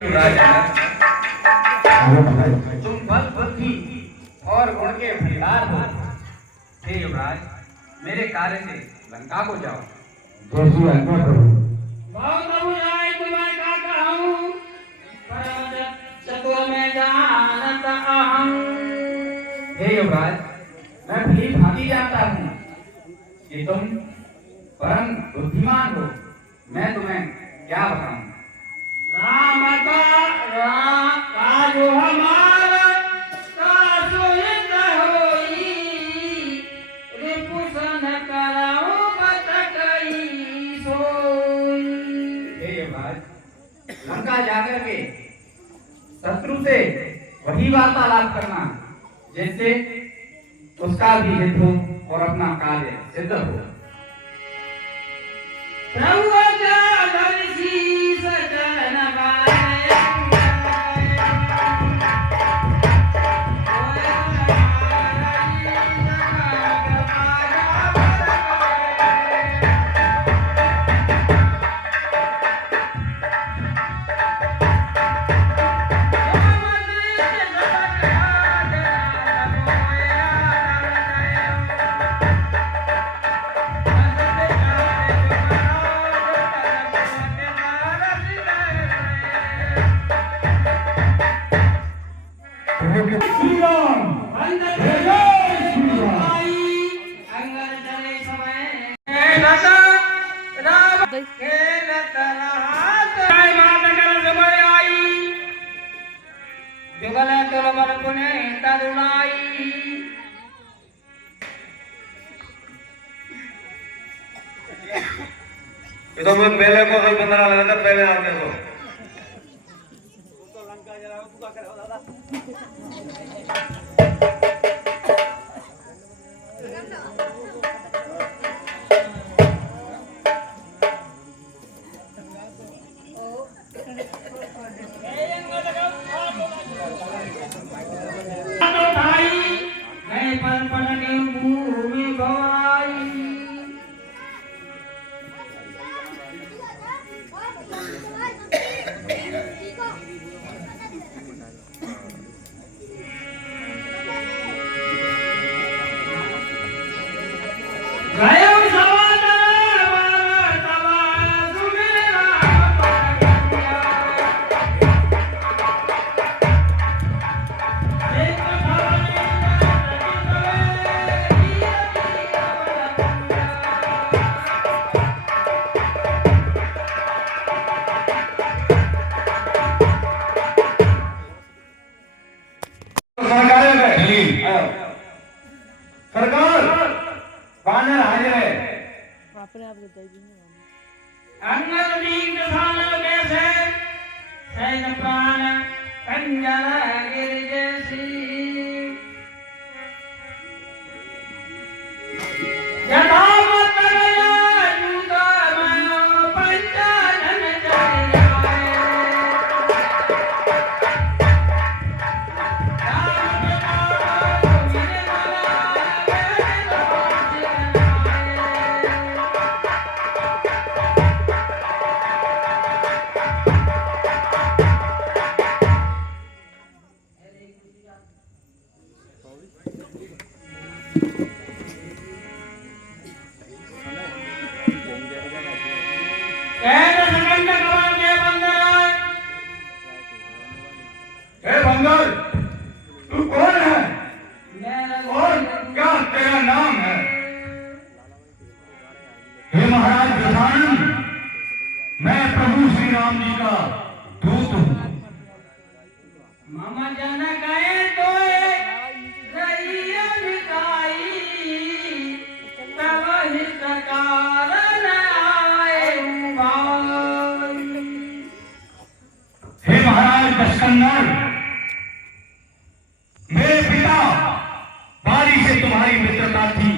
तुम बल बुद्धि और गुण के भंडार हो। हे युवराज, मेरे कार्य से लंका को जाओ। जैसी आज्ञा प्रभु। बहुत प्रभु राय तुम्हें का कहूँ, परम चतुर में जानत अहं। हे युवराज, मैं भली भांति जानता हूँ कि तुम परम बुद्धिमान हो। मैं तुम्हें क्या बताऊं? राम का जो हमारा कासो हित होई, रिपुसन कराओ बत कई सोई। हे युवराज, लंका जाकर के शत्रु से वही वार्तालाप करना जिससे उसका भी हित हो और अपना कार्य सिद्ध हो। प्रभु दर्शी सचरण श्री राम तो मैं पहले को कोई बंदा लगा था पहले आते को सरकार बानर हाजिर है। अंगद दीन दशान कैसे सैन प्राण कंजल गिर जैसी जटावत युगा मयो पंचानन चले बंदर तू कौन है और क्या तेरा नाम है? हे महाराज दशानन, मैं प्रभु श्री राम जी का दूत हूँ। मम जन गए तो रही बिताई, तब हित कारण आए भाई। हे महाराज दशकंदर, मेरे पिता बारी से तुम्हारी मित्रता थी,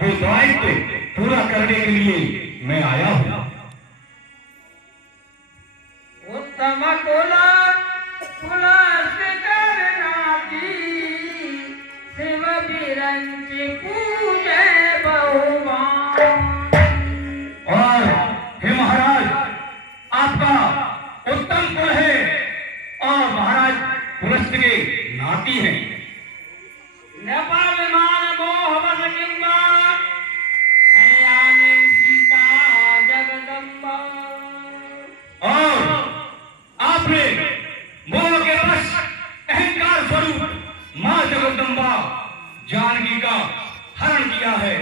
वो दायित्व पूरा करने के लिए मैं आया हूँ। उत्तम कुला करना की, शिव बिरंच पूजे बहुमान। और हे महाराज, आपका उत्तम कुल है, वस्त्र के नाती हैं। नेपा विमान मोहवस किंबा हयाने सीता जगदम्बा। और आपने मोह के वश अहंकार स्वरूप मां जगदम्बा जानकी का हरण किया है।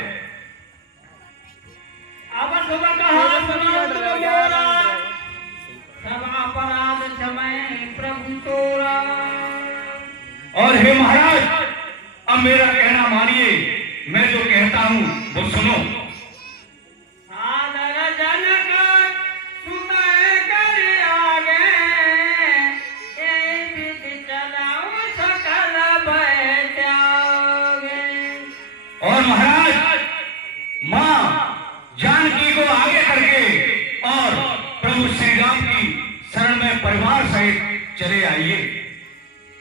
अब सुबह कहा सुना तुम मोरा, सब अपराध क्षमय प्रभु तोरा। और हे महाराज, अब मेरा कहना मानिए, मैं जो कहता हूं वो सुनो। सादर जनक सुतय कर आगे, ये विधि चलाऊं सकल भय त्यागे। और महाराज, मां जानकी को आगे करके और प्रभु श्री राम की शरण में परिवार सहित चले आइए।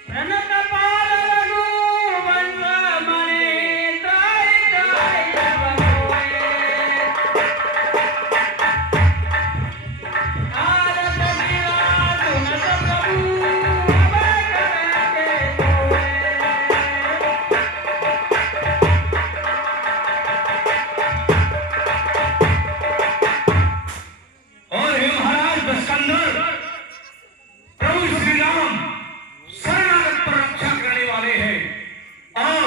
प्रणत पाल रघुवंश मणि त्राय त्राय बहोए। आरत गिरा सुनत प्रभु अभय करके सोए। और हे महाराज दशकंदर, प्रभु श्री राम शरणागत पर रक्षा करने वाले हैं और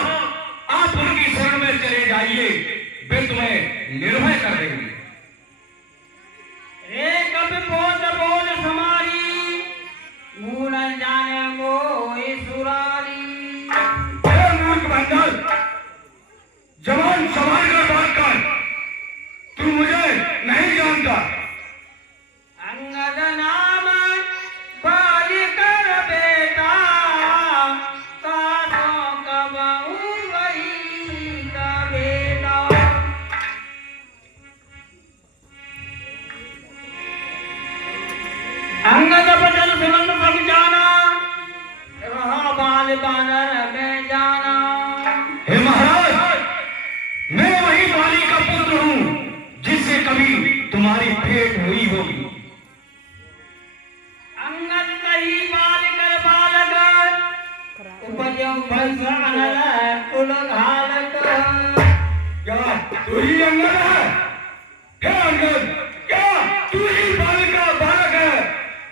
आप उनकी शरण में चले जाइए, वे तुम्हें निर्भय कर देंगे। रे कब बोध बोल समारी, मुँह न जाने मोहि सुरारी। हे मूर्ख बंदर, जवान संभाल कर बात कर, तू मुझे नहीं जानता। अंगद नाम बाई कर बेटा, तासों कबहू वही का बेटा। अंगद बचन सुनन सब जाना, रहा बाल बानर में जाना। हे महाराज, मैं वही बाली का पुत्र हूं जिससे कभी तुम्हारी भेंट हुई होगी। अंगद कही बाल कर बालक, उपजो भस अनल कुल घालक। क्या तू ही अंगद है? हे अंगद, क्या तू ही बाल का बालक है?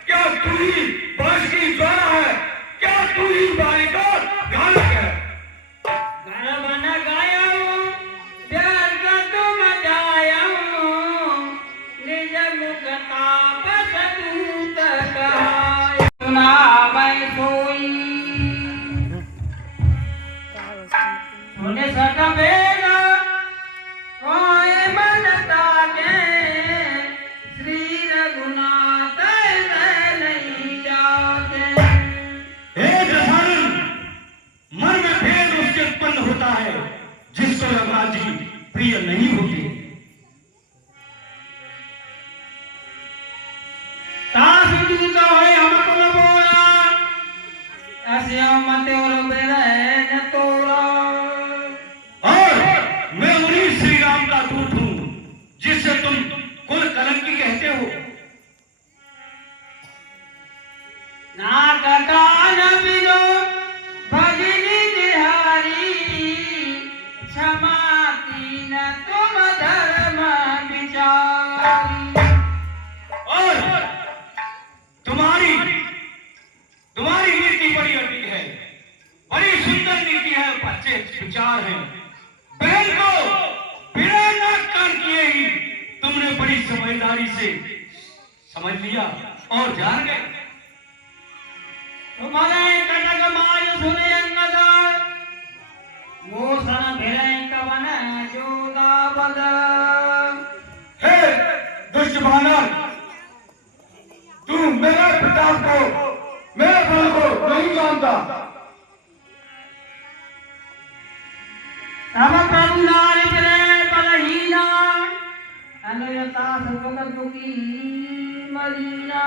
क्या तू ही बांस की ज्वाला है? क्या तू ही बाल का घालक है? घर बन गायऊं, व्यर्थ तुम जायऊं, निज मुख तापस दूत कहाय। सुनावै सोई, सुने सठ वेद, कोय मन ताके, श्री रघुनाथ नहीं जाके। हे दशरथ, मन में भेद उसके उत्पन्न होता है जिसको रघुनाथ जी प्रिय नहीं होते। तास दूत होय हमको न बोला, ऐसे मत और बेरह न तोरा। और मैं उन्हीं श्री राम का दूत हूं जिससे तुम कुल कलंकी कहते हो। नाक कान बिनो भजनी निहारी, क्षमा कीन तुम धर्म विचारी। और तुम्हारी तुम्हारी नीति बड़ी अटी है, बड़ी सुंदर नीति है, अच्छे विचार हैं। बहन को बिना नाक कान किए ही तुमने बड़ी समझदारी से समझ लिया और जान गए। तुम्हारे कटक माय सुने अंगद, मोसन भेलै कवन जोगा बद। हे दुष्ट बानर, तू मेरे प्रताप को, मेरे बल को नहीं जानता। तब प्रभु नारी फिरे बलहीना, अनुयता सुख दुखी मरीना।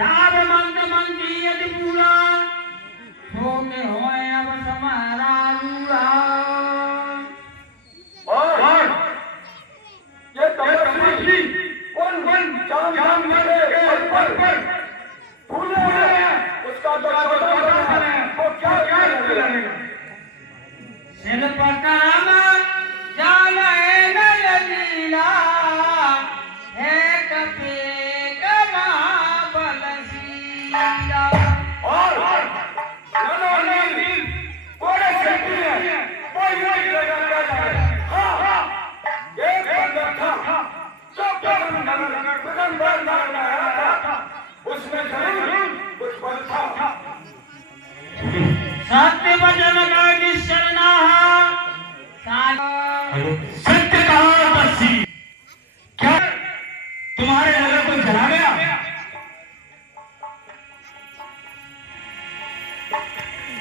जाब मंत्र मंत्री यदि पूरा सोके होए अब समारा रूड़ा और ये तमस्वी कौन जाम मारे पर भूले उसका तो छोटा है वो क्या करेगा सिर पकड़म जाने न लीला है कपे कमा बलसीला और नील बड़े शक्ति है वो ये लगा हां एक बंदा था जो बदन मारना था उसमें जरूर कुछ बल था सत्य वचन का निश्चलना सत्य कहा बसी क्या तुम्हारे नगर को जला गया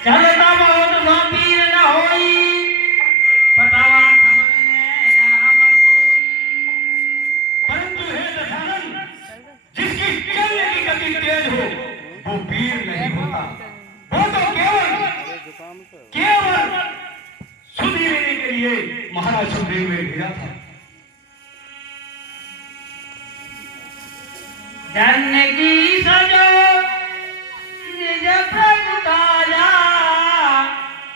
चलता बहुत गंभीर न होई पटावा समझने हम परंतु हे दशानन जिसकी चलने की गति तेज हो वो वीर नहीं होता वो तो केवल सुधी लेने के लिए महाराज सुखदेव ने भेजा था जन की सजो निज प्रभु काजा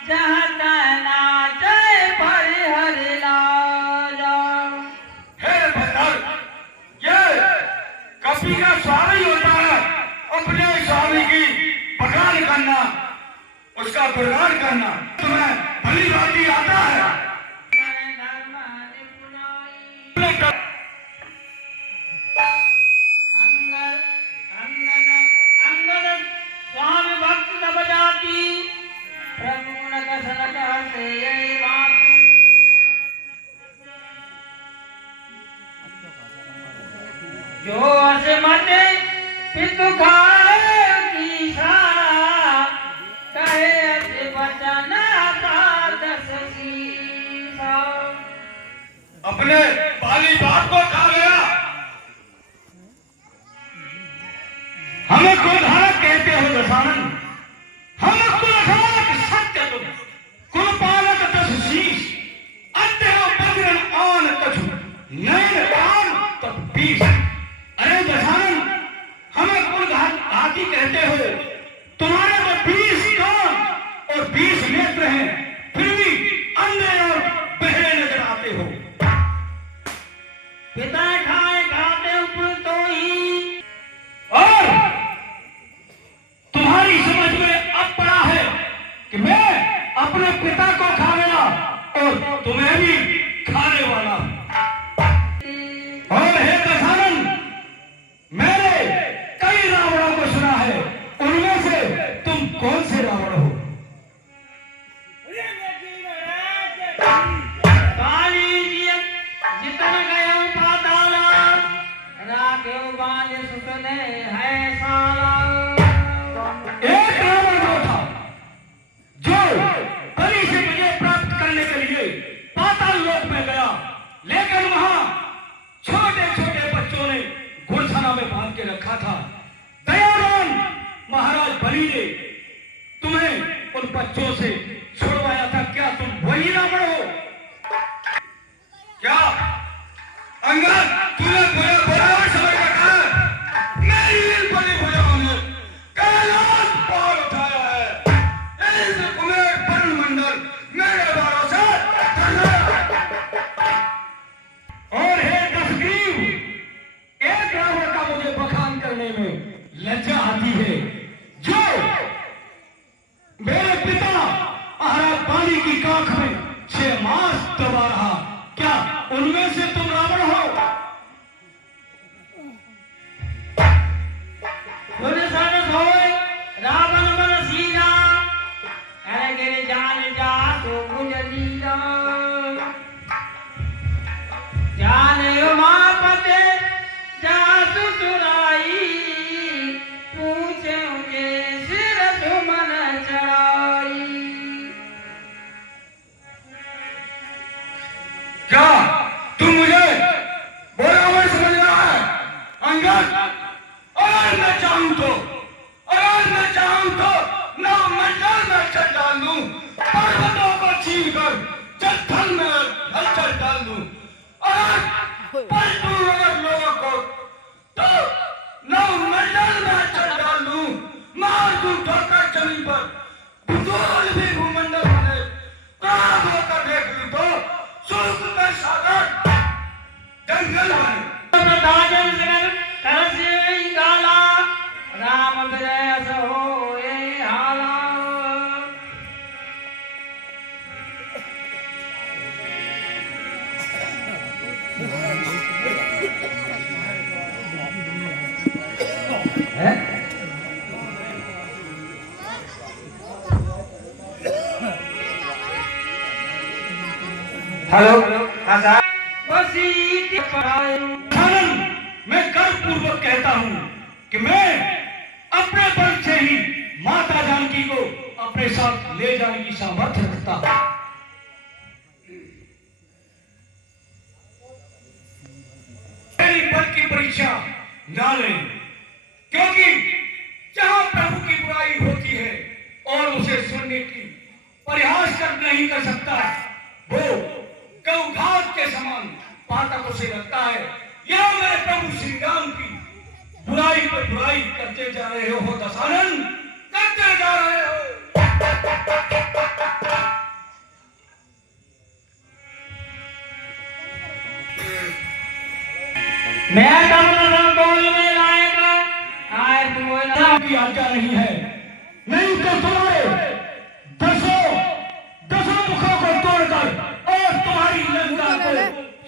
जहाँ कहना जय परिहर लाजा हे भद्र ये कपि का स्वामी होता है अपने स्वामी की बखान करना उसका गुणगान करना तुम्हें भली भांति आता है स्वामी भक्त तब जाती प्रभु न कसन कहते यही बात जो असे मते पितु खाए की सा कहे असे बचन आता दस सीसा अपने बाली बाप को खा गया हमें क्रोधारक कहते हो दशानन हम क्रोधारक सत्य तुम कुलपालक दस शीश अंत्य बजरन आन कछु नैन आन तब बीस अरे दशानन हमें कुलघाती कहते हो तुम्हारे में 20 कान और 20 नेत्र हैं फिर भी अंधे और बहरे नजर आते हो पिता खाए खाते ऊपर तो ही और तुम्हारी समझ में अब पड़ा है कि मैं अपने पिता को खा गया और तुम्हें भी खाने वाला और हे दशानन मैंने कई रावणों को सुना है उनमें से तुम कौन से रावण हो काली जितन गयो पाताला राखे बाज सुतने है साला एक रावण वो था जो बलि से विजय प्राप्त करने के लिए पाताल लोक में गया लेकिन वहां छोटे छोटे बच्चों ने घुड़सना में बांध के रखा था दयावान महाराज बलि ने तुम्हें उन बच्चों से छुड़वाया था क्या तुम वही रावण हो क्या अंगद तूने बोला बराबर समझ में कहा मेरी बलि भुजाओं ने कैलाश पार उठाया है इस कुमेर वरुण मंडल मेरे बारों से और हे दशग्रीव एक रावण का मुझे बखान करने में लज्जा आती है जो मेरे पिता महाराज बाली की काख में 6 मास दबा रहा क्या उनमें से तुम रावण हो रावण मन सीना अरे गिर जान जा तो गुजरीला जाने उमापते जा सुराई पूछे कर जंगल में हलचल डाल दूं और पलटूं अगर लोगों को तो नवमंडल में हलचल डाल दूं, मार दूं ठोकर जमीन पर, भूगोल भी भूमंडल बने, आग होकर देख लूं तो सुख का सागर जंगल बने। राम विजय होए हाला। हेलो हाँ साहब। मैं गर्वपूर्वक कहता हूं कि मैं अपने बल से ही माता जानकी को अपने साथ ले जाने की सामर्थ्य रखता हूं। मेरी बल की परीक्षा ना लें, क्योंकि जहां प्रभु की बुराई होती है और उसे सुनने की परिहास कर नहीं कर सकता, वो गौघात के समान पातकों से लगता है। यह मेरे प्रभु श्री राम की बुराई पर बुराई करते जा रहे हो दशानन, करते जा रहे हो। मैं बोल में लाएगा आए तुम की आज्ञा नहीं है, नहीं तो तुम्हारे दसों मुखों को तोड़कर और तुम्हारी लंका को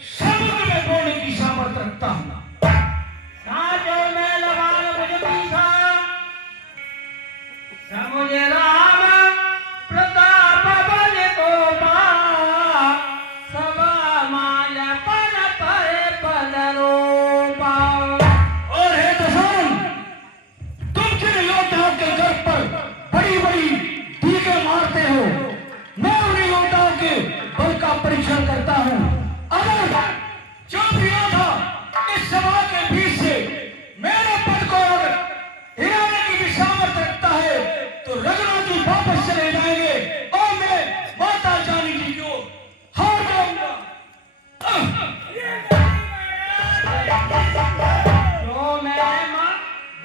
समुद्र में बोलने की सामर्थ्य रखता हूं। मुझे राम प्रताप बल को सब माल पन पर पदरो पाओ। और हे दशानन, तुम जिन योद्धाओं के गर्भ पर बड़ी बड़ी टीके मारते हो, मैं उन्हीं योद्धाओं के बल का परीक्षण करता हूं। अगर जो भी योद्धा इस सभा के बीच से मेरे पद को हिलाने की भी सामर्थ्य रखता है तो रघुनाथ जी वापस चले जाएंगे और मैं माता जानकी को हार जाऊंगा।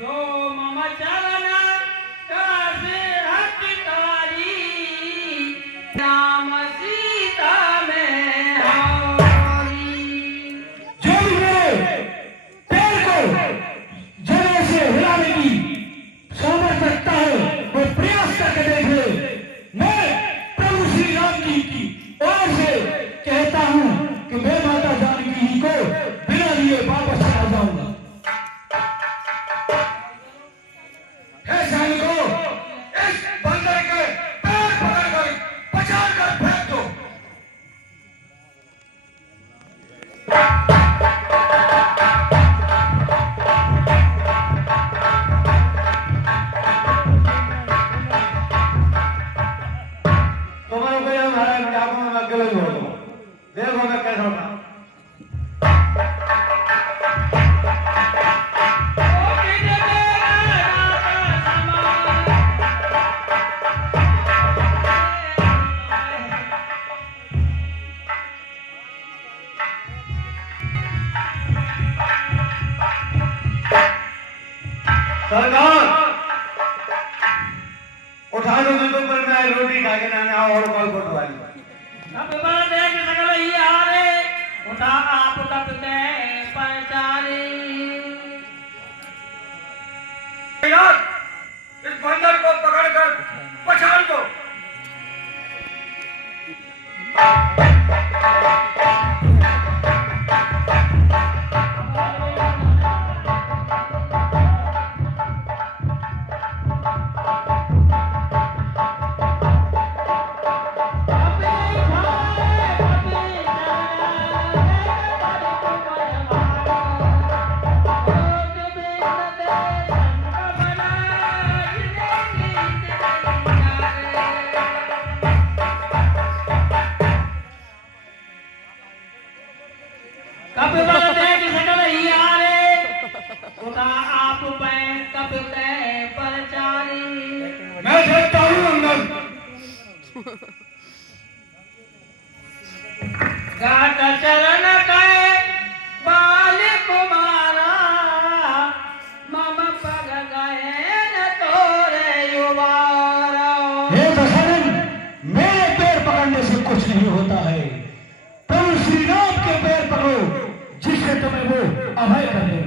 जो मम चरण कासे हटकारी राम सीता में हारी। जो भी मेरे पैर को जगह से हिलाने की सामर्थ्य रखता है वो प्रयास करके देख ले। मैं प्रभु श्री राम जी की ओर से कहता हूं कि मैं माता जानकी जी को बिना लिए वापस चला जाऊंगा। हे सैनिकों, इस बंदर के पैर पकड़कर पछाड़ कर फेंक दो। तुम्हारे को यह महाराज डाकों में अकेले ही हो तुम, देखो मैं कैसा होता। सरकार उठा दो तो पर मैं रोटी खा के ना और कल को उठवा उठा आप कपते पंचारी। इस बंदर को पकड़कर पछाड़ दो। मैं देखता हूं अंदर गाट चरण कहे बाल कुमारा मम पग गए न तोरे युवारा। हे दशरथ, मेरे पैर पकड़ने से कुछ नहीं होता है, प्रभु श्री राम के पैर पकड़ो जिससे तुम्हें वो अभय कर दे।